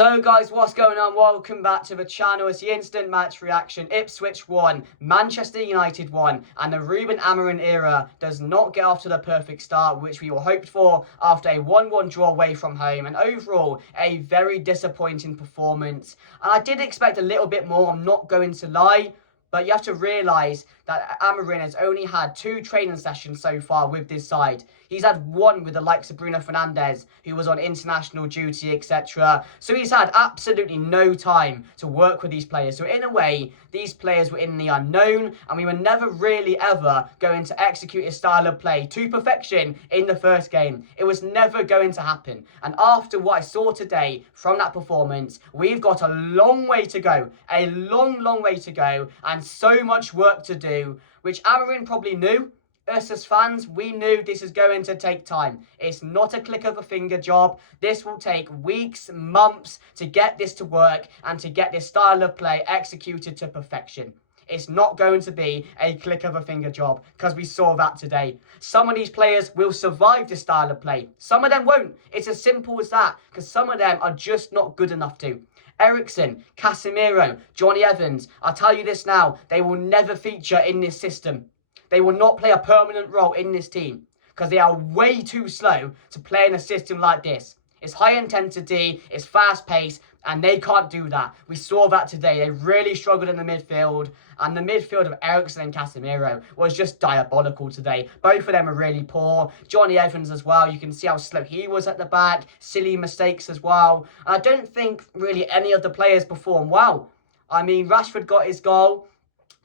So guys, what's going on? Welcome back to the channel. It's the instant match reaction. Ipswich 1, Manchester United 1, and the Ruben Amorin era does not get off to the perfect start, which we all hoped for after a 1-1 draw away from home, and overall a very disappointing performance. And I did expect a little bit more, I'm not going to lie. But you have to realise that AMORIN has only had 2 training sessions so far with this side. He's had one with the likes of Bruno Fernandes, who was on international duty, etc. So he's had absolutely no time to work with these players. So in a way, these players were in the unknown, and we were never really ever going to execute his style of play to perfection in the first game. It was never going to happen. And after what I saw today from that performance, we've got a long way to go. A long way to go. And so much work to do, which AMORIN probably knew. Us as fans, we knew this is going to take time. It's not a click of a finger job. This will take weeks, months to get this to work and to get this style of play executed to perfection. It's not going to be a click of a finger job, because we saw that today. Some of these players will survive this style of play. Some of them won't. It's as simple as that, because some of them are just not good enough to. Eriksen, Casemiro, Johnny Evans, I'll tell you this now, they will never feature in this system. They will not play a permanent role in this team, because they are way too slow to play in a system like this. It's high intensity, it's fast paced, and they can't do that. We saw that today. They really struggled in the midfield, and the midfield of Eriksen and Casemiro was just diabolical today. Both of them are really poor. Johnny Evans as well, you can see how slow he was at the back, silly mistakes as well. And I don't think really any of the players performed well. I mean, Rashford got his goal.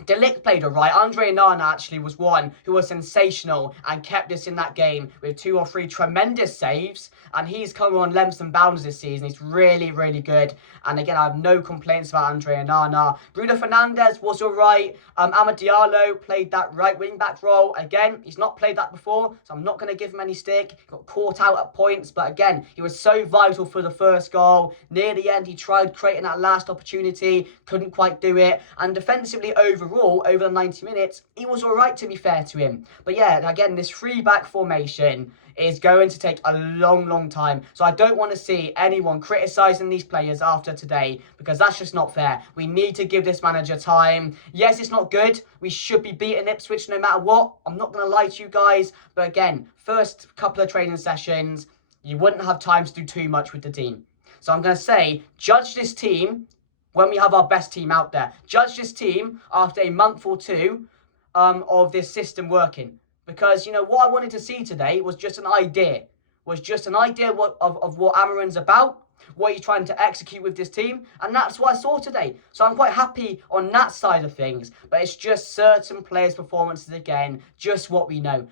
De Ligt played alright. Andre Onana actually was one who was sensational and kept us in that game with 2 or 3 tremendous saves. And he's come on leaps and bounds this season. He's really good. And again, I have no complaints about Andre Onana. Bruno Fernandes was alright. Amad Diallo played that right wing back role. Again, he's not played that before, so I'm not going to give him any stick. He got caught out at points, but again, he was so vital for the first goal. Near the end, he tried creating that last opportunity, couldn't quite do it. And defensively overall, over the 90 minutes, he was alright, to be fair to him. But yeah, again, this 3-back formation is going to take a long time. So I don't want to see anyone criticising these players after today, because that's just not fair. We need to give this manager time. Yes, it's not good. We should be beating Ipswich no matter what. I'm not going to lie to you guys. But again, first couple of training sessions, you wouldn't have time to do too much with the team. So I'm going to say, judge this team when we have our best team out there. Judge this team after a month or 2 of this system working. Because, you know, what I wanted to see today was just an idea. Of what AMORIN's about, what he's trying to execute with this team. And that's what I saw today. So I'm quite happy on that side of things. But it's just certain players' performances again. Just what we know.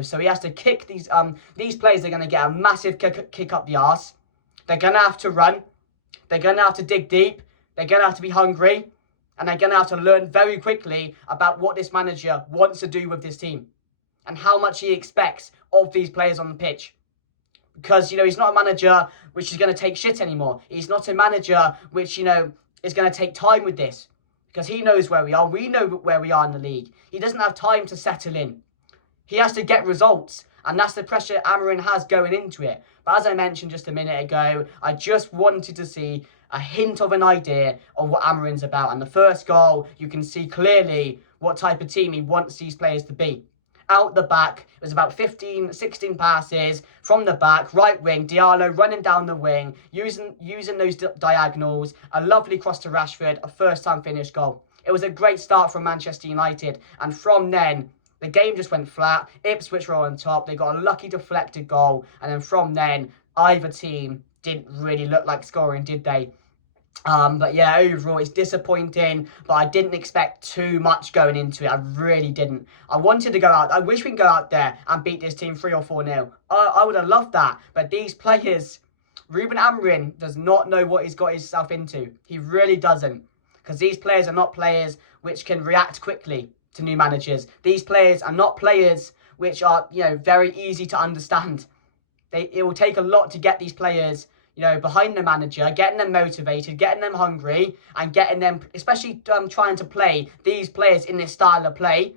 So he has to kick these players are going to get a massive kick up the arse. They're going to have to run. They're going to have to dig deep. They're going to have to be hungry. And they're going to have to learn very quickly about what this manager wants to do with this team. And how much he expects of these players on the pitch. Because, you know, he's not a manager which is going to take shit anymore. He's not a manager which, you know, is going to take time with this. Because he knows where we are. We know where we are in the league. He doesn't have time to settle in. He has to get results. And that's the pressure AMORIN has going into it. But as I mentioned just a minute ago, I just wanted to see a hint of an idea of what AMORIN's about. And the first goal, you can see clearly what type of team he wants these players to be. Out the back, it was about 16 passes from the back, right wing, Diallo running down the wing, using those diagonals, a lovely cross to Rashford, a first-time finish goal. It was a great start from Manchester United, and from then, the game just went flat. Ipswich were on top, they got a lucky deflected goal, and then from then, either team didn't really look like scoring, did they? But yeah, overall, it's disappointing, but I didn't expect too much going into it. I really didn't. I wanted to go out. I wish we could go out there and beat this team 3 or 4-0. I would have loved that. But these players, Ruben Amorin does not know what he's got himself into. He really doesn't. Because these players are not players which can react quickly to new managers. These players are not players which are, you know, very easy to understand. It will take a lot to get these players, you know, behind the manager, getting them motivated, getting them hungry, and getting them, especially trying to play these players in this style of play.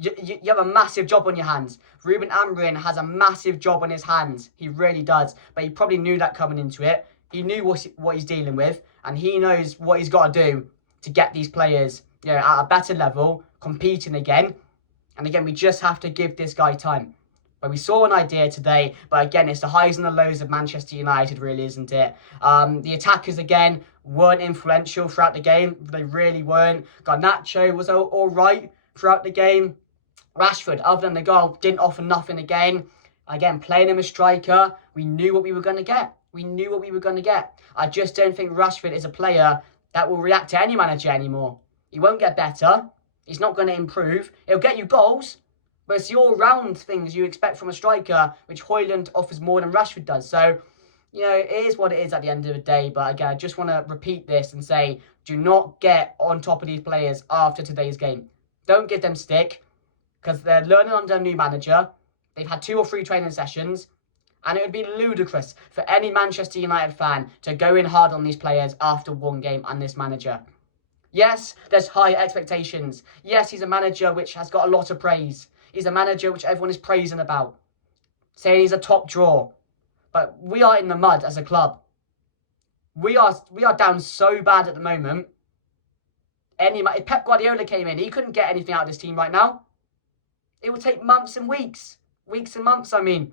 You have a massive job on your hands. Ruben Amorin has a massive job on his hands. He really does. But he probably knew that coming into it. He knew what he's dealing with, and he knows what he's got to do to get these players, at a better level, competing again. And again, we just have to give this guy time. But we saw an idea today, but again, it's the highs and the lows of Manchester United, really, isn't it? The attackers, again, weren't influential throughout the game. They really weren't. Garnacho was all right throughout the game. Rashford, other than the goal, didn't offer nothing again. Again, playing him as striker, we knew what we were going to get. I just don't think Rashford is a player that will react to any manager anymore. He won't get better. He's not going to improve. He'll get you goals, but it's the all-round things you expect from a striker, which Højlund offers more than Rashford does. So, it is what it is at the end of the day. But again, I just want to repeat this and say, do not get on top of these players after today's game. Don't give them stick, because they're learning under a new manager. They've had 2 or 3 training sessions. And it would be ludicrous for any Manchester United fan to go in hard on these players after one game and this manager. Yes, there's high expectations. Yes, he's a manager which has got a lot of praise. He's a manager which everyone is praising about, saying he's a top draw. But we are in the mud as a club. We are down so bad at the moment. If Pep Guardiola came in, he couldn't get anything out of this team right now. It will take months and weeks. Weeks and months, I mean.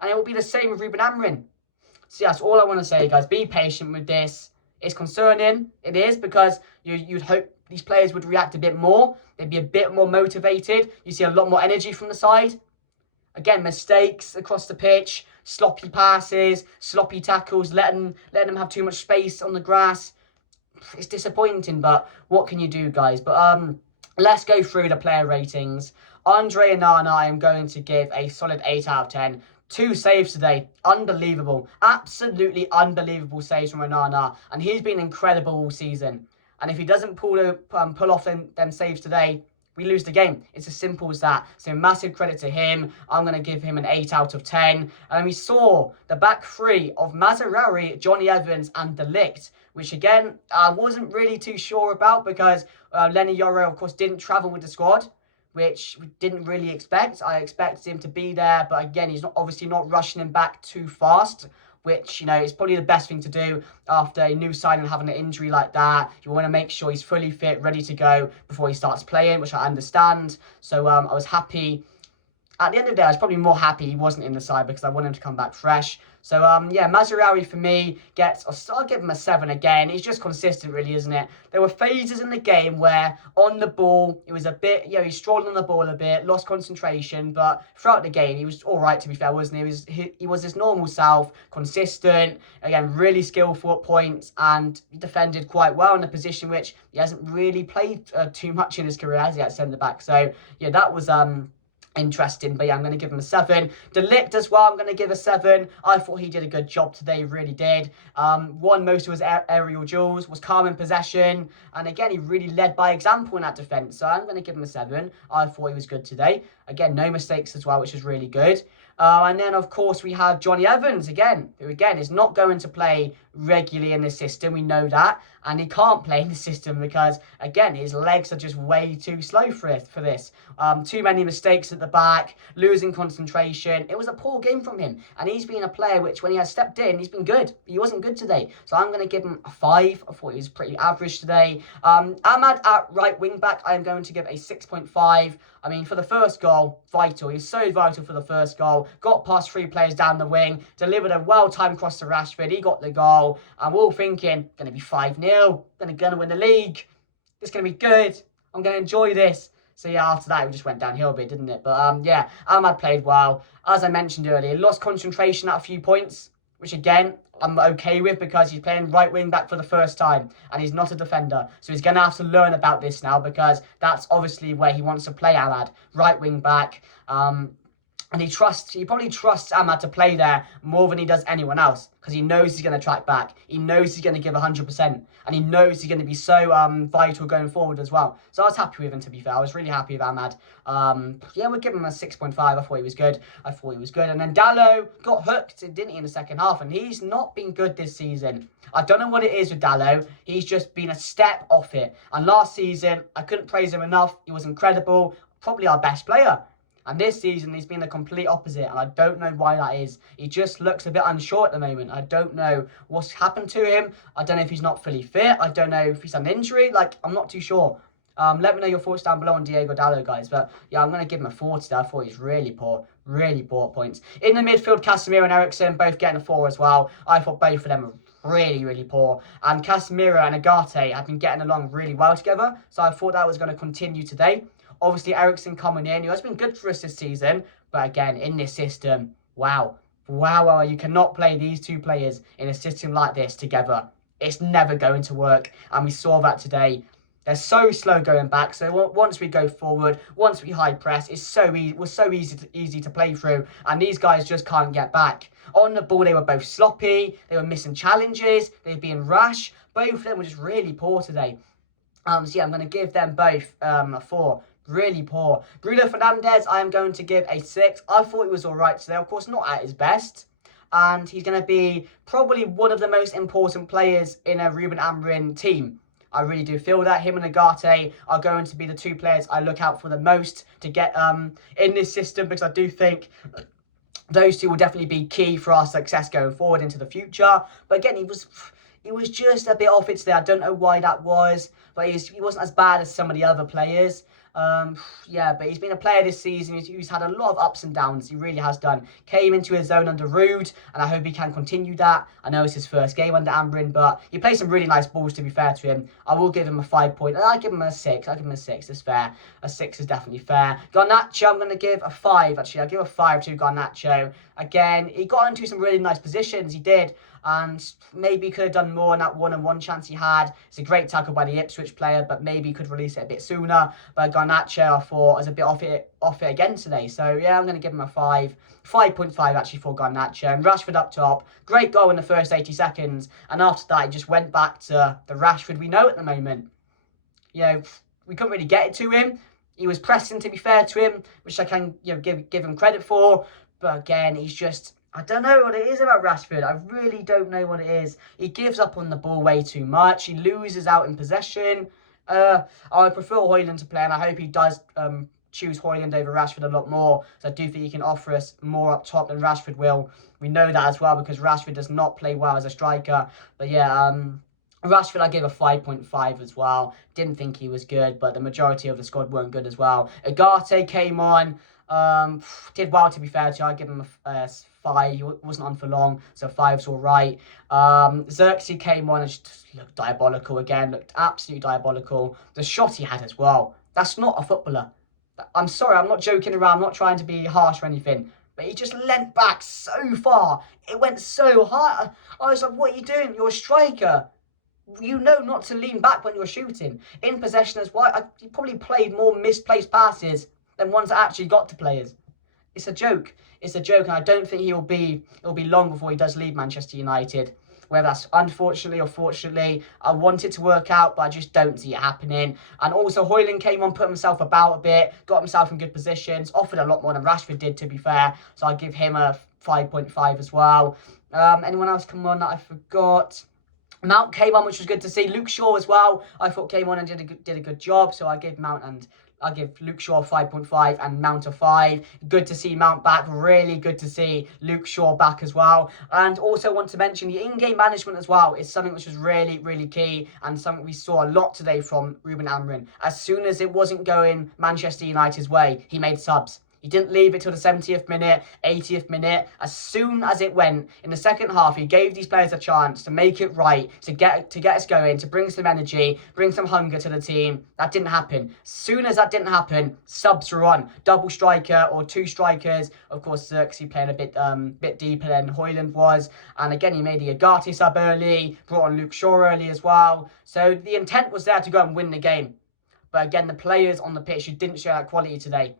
And it will be the same with Ruben Amorin. So that's all I want to say, guys. Be patient with this. It's concerning. It is, because you'd hope these players would react a bit more. They'd be a bit more motivated. You see a lot more energy from the side. Again, mistakes across the pitch, sloppy passes, sloppy tackles, letting them have too much space on the grass. It's disappointing, but what can you do, guys? But let's go through the player ratings. Andre Onana, I am going to give a solid 8 out of 10. 2 saves today. Unbelievable. Absolutely unbelievable saves from Onana. And he's been incredible all season. And if he doesn't pull off them saves today, we lose the game. It's as simple as that. So massive credit to him. I'm going to give him an 8 out of 10. And we saw the back 3 of Mazraoui, Johnny Evans and De Ligt, which again, I wasn't really too sure about, because Lenny Yoro, of course, didn't travel with the squad, which we didn't really expect. I expected him to be there, but again, he's obviously not rushing him back too fast, which, is probably the best thing to do after a new signing having an injury like that. You want to make sure he's fully fit, ready to go before he starts playing, which I understand. So I was happy. At the end of the day, I was probably more happy he wasn't in the side, because I want him to come back fresh. So, Mazraoui for me I'll give him a 7 again. He's just consistent, really, isn't it? There were phases in the game where on the ball, it was a bit, he strolled on the ball a bit, lost concentration, but throughout the game, he was all right, to be fair, wasn't he? He was his normal self, consistent, again, really skillful at points, and he defended quite well in a position which he hasn't really played too much in his career, has he, at centre-back? So, that was interesting, but I'm going to give him a 7. De Ligt as well, I'm going to give a 7. I thought he did a good job today, really did. Won most of his aerial duels, was calm in possession, and again, he really led by example in that defence, so I'm going to give him a 7. I thought he was good today. Again, no mistakes as well, which is really good. And then, of course, we have Johnny Evans again, who, again, is not going to play regularly in this system. We know that. And he can't play in the system because, again, his legs are just way too slow for this. Too many mistakes at the back, losing concentration. It was a poor game from him. And he's been a player which, when he has stepped in, he's been good. He wasn't good today. So I'm going to give him a 5. I thought he was pretty average today. Ahmad at right wing back, I am going to give a 6.5. I mean, for the first goal, vital. He's so vital for the first goal. Got past 3 players down the wing, delivered a well-timed cross to Rashford. He got the goal. And we're all thinking, going to be 5-0. Going to win the league. It's going to be good. I'm going to enjoy this. So, after that, it just went downhill a bit, didn't it? But, Ahmad played well. As I mentioned earlier, lost concentration at a few points, which, again, I'm okay with because he's playing right wing back for the first time and he's not a defender. So he's going to have to learn about this now because that's obviously where he wants to play Ahmad, right wing back. And he probably trusts Ahmad to play there more than he does anyone else because he knows he's going to track back. He knows he's going to give 100% and he knows he's going to be so vital going forward as well. So I was happy with him, to be fair. I was really happy with Ahmad. We'll give him a 6.5. I thought he was good. And then Dalot got hooked, didn't he, in the second half? And he's not been good this season. I don't know what it is with Dalot. He's just been a step off it. And last season, I couldn't praise him enough. He was incredible. Probably our best player. And this season, he's been the complete opposite, and I don't know why that is. He just looks a bit unsure at the moment. I don't know what's happened to him. I don't know if he's not fully fit. I don't know if he's had an injury. Like, I'm not too sure. Let me know your thoughts down below on Diego Dallo, guys. But yeah, I'm going to give him a 4 today. I thought he's really poor points. In the midfield, Casemiro and Eriksen both getting a 4 as well. I thought both of them were really poor. And Casemiro and Agate have been getting along really well together. So I thought that was going to continue today. Obviously, Eriksen coming in, who has been good for us this season. But again, in this system, wow, you cannot play these two players in a system like this together. It's never going to work. And we saw that today. They're so slow going back. So once we go forward, once we high press, it's so easy to play through. And these guys just can't get back. On the ball, they were both sloppy. They were missing challenges. They were being rash. Both of them were just really poor today. So yeah, I'm going to give them both a 4. Really poor. Bruno Fernandes, I am going to give a 6. I thought he was all right today. Of course, not at his best. And he's going to be probably one of the most important players in a Ruben Amorin team. I really do feel that. Him and Agate are going to be the 2 players I look out for the most to get in this system, because I do think those 2 will definitely be key for our success going forward into the future. But again, he was just a bit off it today. I don't know why that was, but he wasn't as bad as some of the other players. Yeah, but he's been a player this season who's had a lot of ups and downs. He really has done. Came into his zone under Rude, and I hope he can continue that. I know it's his first game under Amorin, but he plays some really nice balls, to be fair to him. I will give him a 5 point. I'll give him a 6. I'll give him a 6. It's fair. A 6 is definitely fair. Garnacho, I'm going to give a 5, actually. I'll give a 5 to Garnacho. Again, he got into some really nice positions. He did. And maybe could have done more in that one-on-one chance he had. It's a great tackle by the Ipswich player, but maybe could release it a bit sooner. But Garnacho, I thought, was a bit off it again today. So yeah, I'm going to give him a 5. 5.5 actually for Garnacho. And Rashford up top. Great goal in the first 80 seconds. And after that, he just went back to the Rashford we know at the moment. You know, we couldn't really get it to him. He was pressing, to be fair to him, which I can give him credit for. But again, he's just... I don't know what it is about Rashford. I really don't know what it is. He gives up on the ball way too much. He loses out in possession. I prefer Højlund to play, and I hope he does choose Højlund over Rashford a lot more. So I do think he can offer us more up top than Rashford will. We know that as well, because Rashford does not play well as a striker. But yeah, Rashford, I gave a 5.5 as well. Didn't think he was good, but the majority of the squad weren't good as well. Agate came on. Did well, to be fair to you. I give him a 5. He wasn't on for long, so 5's all right. Xerxes came on and just looked diabolical again. Looked absolutely diabolical. The shot he had as well. That's not a footballer. I'm sorry, I'm not joking around. I'm not trying to be harsh or anything. But he just leant back so far. It went so high. I was like, what are you doing? You're a striker. You know not to lean back when you're shooting. In possession as well, he probably played more misplaced passes than ones that actually got to players. It's a joke. It's a joke, and I don't think it'll be long before he does leave Manchester United. Whether that's unfortunately or fortunately, I want it to work out, but I just don't see it happening. And also, Højlund came on, put himself about a bit, got himself in good positions, offered a lot more than Rashford did, to be fair. So I give him a 5.5 as well. Anyone else come on that I forgot? Mount came on, which was good to see. Luke Shaw as well, I thought came on and did a good job. So I give Mount and I'll give Luke Shaw 5.5 and Mount a 5. Good to see Mount back. Really good to see Luke Shaw back as well. And also want to mention the in-game management as well is something which was really key, and something we saw a lot today from Ruben Amorin. As soon as it wasn't going Manchester United's way, he made subs. He didn't leave it till the 70th minute, 80th minute. As soon as it went in the second half, he gave these players a chance to make it right, to get us going, to bring some energy, bring some hunger to the team. That didn't happen. As soon as that didn't happen, subs were on. Double striker or 2 strikers. Of course, Xerxes playing a bit deeper than Højlund was. And again, he made the Agate sub early, brought on Luke Shaw early as well. So the intent was there to go and win the game. But again, the players on the pitch who didn't show that quality today.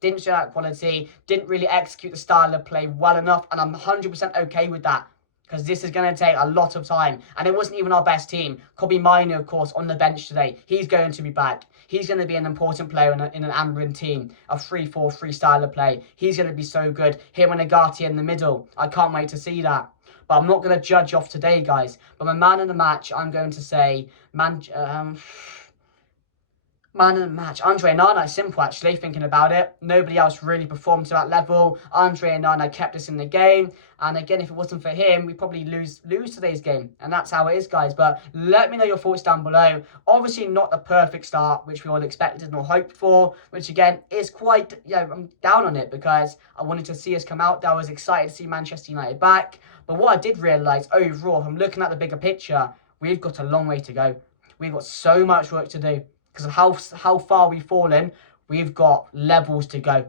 Didn't show that quality, didn't really execute the style of play well enough, and I'm 100% okay with that, because this is going to take a lot of time, and it wasn't even our best team. Kobbie Mainoo, of course, on the bench today. He's going to be back. He's going to be an important player in an Amorin team, a 3-4-3 style of play. He's going to be so good. Him and Agate in the middle. I can't wait to see that. But I'm not going to judge off today, guys. But my man in the match, I'm going to say, Man of the match, Andre Onana. Simple, actually, thinking about it. Nobody else really performed to that level. Andre Onana kept us in the game. And again, if it wasn't for him, we'd probably lose today's game. And that's how it is, guys. But let me know your thoughts down below. Obviously, not the perfect start, which we all expected nor hoped for. Which, again, is quite, I'm down on it because I wanted to see us come out. I was excited to see Manchester United back. But what I did realise overall, I'm looking at the bigger picture, we've got a long way to go. We've got so much work to do. Because of how far we've fallen, we've got levels to go.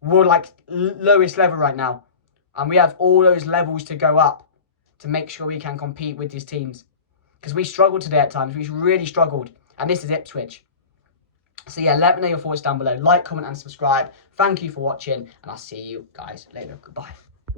We're like lowest level right now. And we have all those levels to go up to make sure we can compete with these teams. Because we struggled today at times. We really struggled. And this is Ipswich. So yeah, let me know your thoughts down below. Like, comment and subscribe. Thank you for watching. And I'll see you guys later. Goodbye.